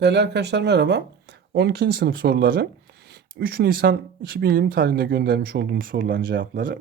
Değerli arkadaşlar merhaba. 12. sınıf soruları. 3 Nisan 2020 tarihinde göndermiş olduğumuz soruların cevapları.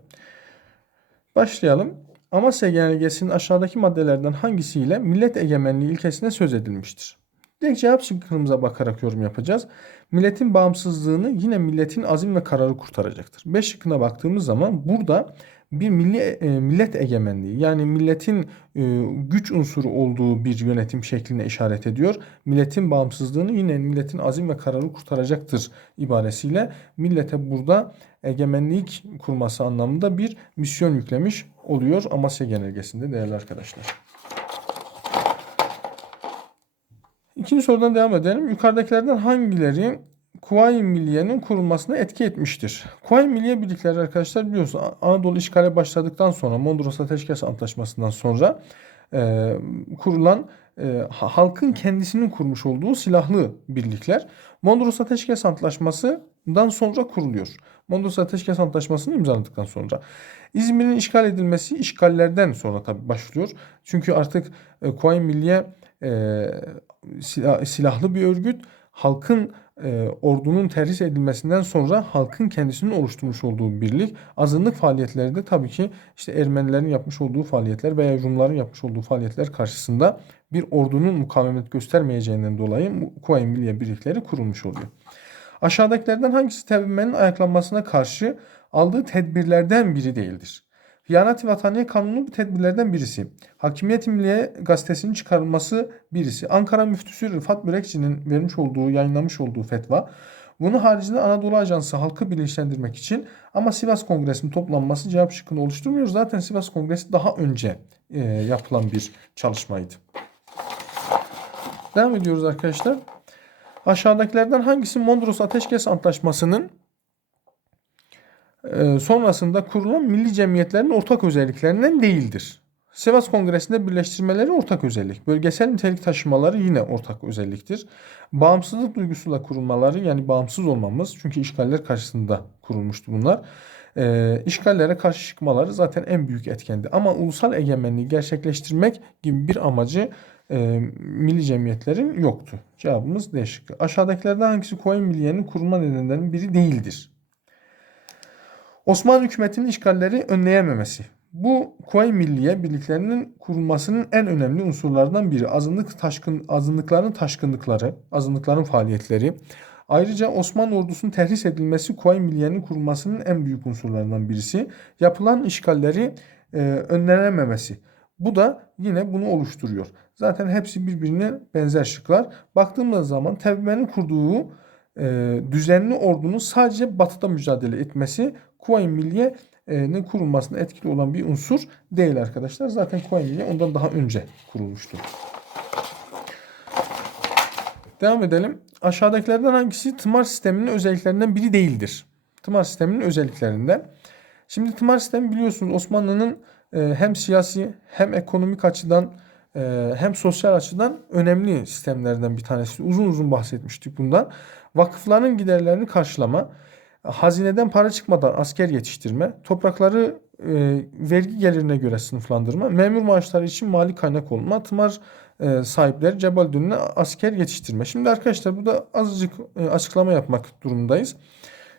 Başlayalım. Amasya Genelgesi'nin aşağıdaki maddelerden hangisiyle millet egemenliği ilkesine söz edilmiştir? Direkt cevap şıkkımıza bakarak yorum yapacağız. Milletin bağımsızlığını yine milletin azim ve kararı kurtaracaktır. 5 şıkkına baktığımız zaman burada bir milli e, millet egemenliği yani milletin e, güç unsuru olduğu bir yönetim şekline işaret ediyor. Milletin bağımsızlığını yine milletin azim ve kararı kurtaracaktır ibaresiyle millete burada egemenlik kurması anlamında bir misyon yüklemiş oluyor Amasya Genelgesi'nde değerli arkadaşlar. İkinci sorudan devam edelim. Yukarıdakilerden hangileri Kuvayi Milliye'nin kurulmasına etki etmiştir? Kuvayi Milliye birlikleri arkadaşlar biliyorsunuz Anadolu işgale başladıktan sonra Mondros Ateşkes Antlaşması'ndan sonra e, kurulan e, halkın kendisinin kurmuş olduğu silahlı birlikler. Mondros Ateşkes Antlaşması'ndan sonra kuruluyor. Mondros Ateşkes Antlaşması'nı imzaladıktan sonra. İzmir'in işgal edilmesi işgallerden sonra tabii başlıyor. Çünkü artık e, Kuvayi Milliye e, silahlı bir örgüt. Halkın e, ordunun terhis edilmesinden sonra halkın kendisinin oluşturmuş olduğu birlik azınlık faaliyetleri de tabii ki işte Ermenilerin yapmış olduğu faaliyetler veya Rumların yapmış olduğu faaliyetler karşısında bir ordunun mukavemet göstermeyeceğinden dolayı Kuvayi birlikleri kurulmuş oluyor. Aşağıdakilerden hangisi tevhimenin ayaklanmasına karşı aldığı tedbirlerden biri değildir? Hıyanet-i Vataniye Kanunu bu tedbirlerden birisi. Hakimiyet-i Milliye gazetesinin çıkarılması birisi. Ankara Müftüsü Rıfat Börekçi'nin vermiş olduğu, yayınlamış olduğu fetva. Bunun haricinde Anadolu Ajansı halkı bilinçlendirmek için ama Sivas Kongresi'nin toplanması cevap şıkkını oluşturmuyor. Zaten Sivas Kongresi daha önce e, yapılan bir çalışmaydı. Devam ediyoruz arkadaşlar. Aşağıdakilerden hangisi Mondros Ateşkes Antlaşması'nın sonrasında kurulan milli cemiyetlerin ortak özelliklerinden değildir. Sivas Kongresi'nde birleştirmeleri ortak özellik. Bölgesel nitelik taşımaları yine ortak özelliktir. Bağımsızlık duygusuyla kurulmaları yani bağımsız olmamız çünkü işgaller karşısında kurulmuştu bunlar. E, işgallere karşı çıkmaları zaten en büyük etkendi. Ama ulusal egemenliği gerçekleştirmek gibi bir amacı e, milli cemiyetlerin yoktu. Cevabımız D şıkkı. Aşağıdakilerden hangisi Kuvayi Milliye'nin kurulma nedenlerinin biri değildir? Osmanlı hükümetinin işgalleri önleyememesi. Bu Kuvayi Milliye birliklerinin kurulmasının en önemli unsurlardan biri. Azınlık taşkın, azınlıkların taşkınlıkları, azınlıkların faaliyetleri. Ayrıca Osmanlı ordusunun terhis edilmesi Kuvayi Milliye'nin kurulmasının en büyük unsurlarından birisi. Yapılan işgalleri e, önlenememesi. Bu da yine bunu oluşturuyor. Zaten hepsi birbirine benzer şıklar. Baktığımız zaman Tevbe'nin kurduğu e, düzenli ordunun sadece batıda mücadele etmesi Kuvayi Milliye'nin kurulmasına etkili olan bir unsur değil arkadaşlar. Zaten Kuvayi Milliye ondan daha önce kurulmuştu. Devam edelim. Aşağıdakilerden hangisi tımar sisteminin özelliklerinden biri değildir? Tımar sisteminin özelliklerinden. Şimdi tımar sistemi biliyorsunuz Osmanlı'nın e, hem siyasi hem ekonomik açıdan e, hem sosyal açıdan önemli sistemlerden bir tanesi. Uzun uzun bahsetmiştik bundan. Vakıfların giderlerini karşılama, hazineden para çıkmadan asker yetiştirme, toprakları e, vergi gelirine göre sınıflandırma, memur maaşları için mali kaynak olma, tımar e, sahipleri cebal dönüne asker yetiştirme. Şimdi arkadaşlar burada azıcık e, açıklama yapmak durumundayız.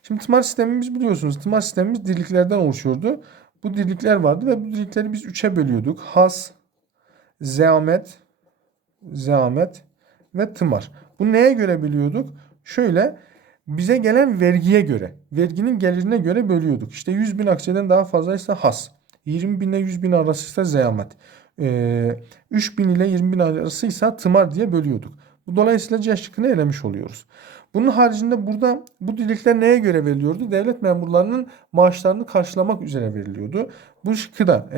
Şimdi tımar sistemimiz biliyorsunuz tımar sistemimiz dirliklerden oluşuyordu. Bu dirlikler vardı ve bu dirlikleri biz üçe bölüyorduk. Has, zeamet, zeamet ve tımar. Bu neye göre biliyorduk? Şöyle bize gelen vergiye göre, verginin gelirine göre bölüyorduk. İşte 100 bin aksiyeden daha fazlaysa has. 20 bin ile 100 bin arasıysa zeyamet. Ee, 3 bin ile 20 bin arasıysa tımar diye bölüyorduk. Dolayısıyla C elemiş oluyoruz. Bunun haricinde burada bu dilikler neye göre veriliyordu? Devlet memurlarının maaşlarını karşılamak üzere veriliyordu. Bu şıkkı da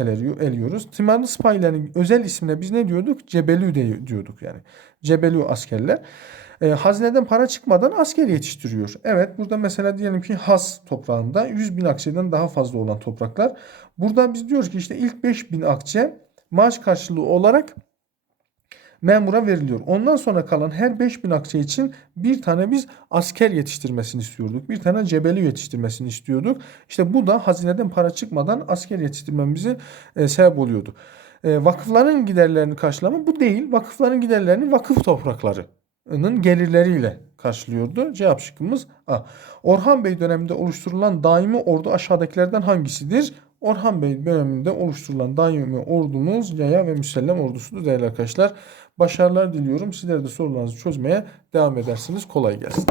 eliyoruz. Timarlı sipahilerin özel ismine biz ne diyorduk? Cebelü diyorduk yani. Cebelü askerler. E, hazineden para çıkmadan asker yetiştiriyor. Evet burada mesela diyelim ki Has toprağında 100 bin akçeden daha fazla olan topraklar. Burada biz diyoruz ki işte ilk 5 bin akçe maaş karşılığı olarak memura veriliyor. Ondan sonra kalan her 5000 akçe için bir tane biz asker yetiştirmesini istiyorduk. Bir tane cebeli yetiştirmesini istiyorduk. İşte bu da hazineden para çıkmadan asker yetiştirmemizi e, sebep oluyordu. E, vakıfların giderlerini karşılama bu değil. Vakıfların giderlerini vakıf toprakları Orhan'ın gelirleriyle karşılıyordu. Cevap şıkkımız A. Orhan Bey döneminde oluşturulan daimi ordu aşağıdakilerden hangisidir? Orhan Bey döneminde oluşturulan daimi ordumuz Yaya ve Müsellem ordusudur değerli arkadaşlar. Başarılar diliyorum. Sizler de sorularınızı çözmeye devam edersiniz. Kolay gelsin.